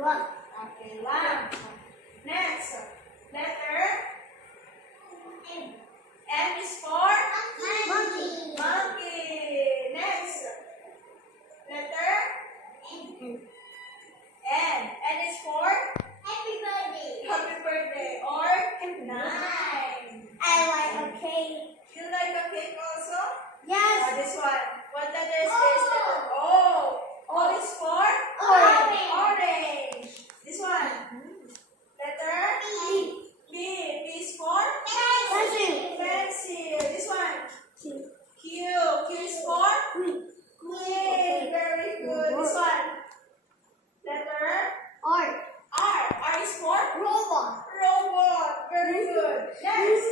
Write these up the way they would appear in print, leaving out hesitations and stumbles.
Lamb. Okay, lamb. Next, letter M. M is for Monkey. monkey. Next, letter N. N. N is for Happy birthday. happy birthday or 9. I like a cake. You like a cake also? Yes. This one. What letter is this? Letter O. O is for Orange. orange. This one. Letter P. P. P is for Pencil. pencil. This one. Q. Q. Q is for Queen. queen. Very good. This one. Letter R. R. R is for Robot. robot. Very good. Next.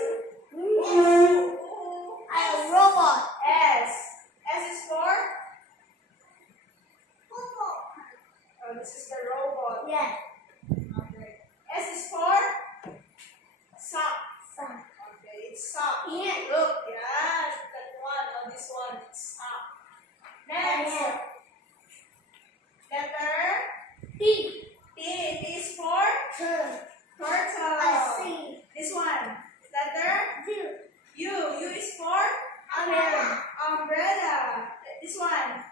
I am robot. S. S is for oh, this is the robot. Yes. Okay. S is for sock. Sun. Okay, it's sock. Yeah. Look, yes, that one. On this one, it's sock. Next, Yeah. letter T. T. T is for Turtle. turtle. I see. This one. Letter Two. U. U is for Umbrella. umbrella. This one.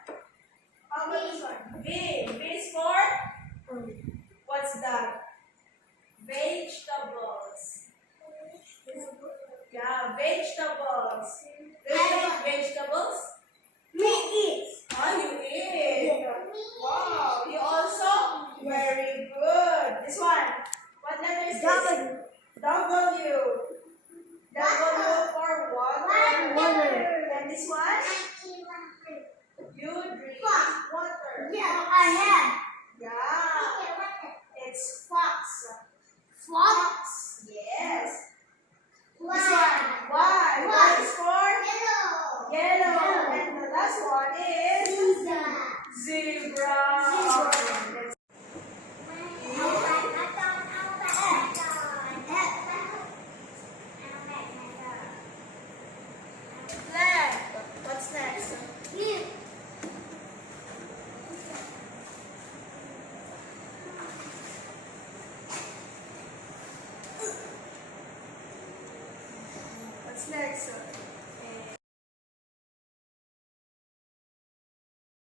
How about this one? V. V is for what's that? Vegetables. Yeah, vegetables. Do you like vegetables? Me eat. Oh, you eat. Wow, you also? Very good. This one. What letter is this? W. W. W for water. Water. And this one? You drink water. Yeah, I have. Yeah, it's fox. Fox. Yes. This one. Wow. Y. Y is for Yellow. yellow. And the last one is Pizza. zebra.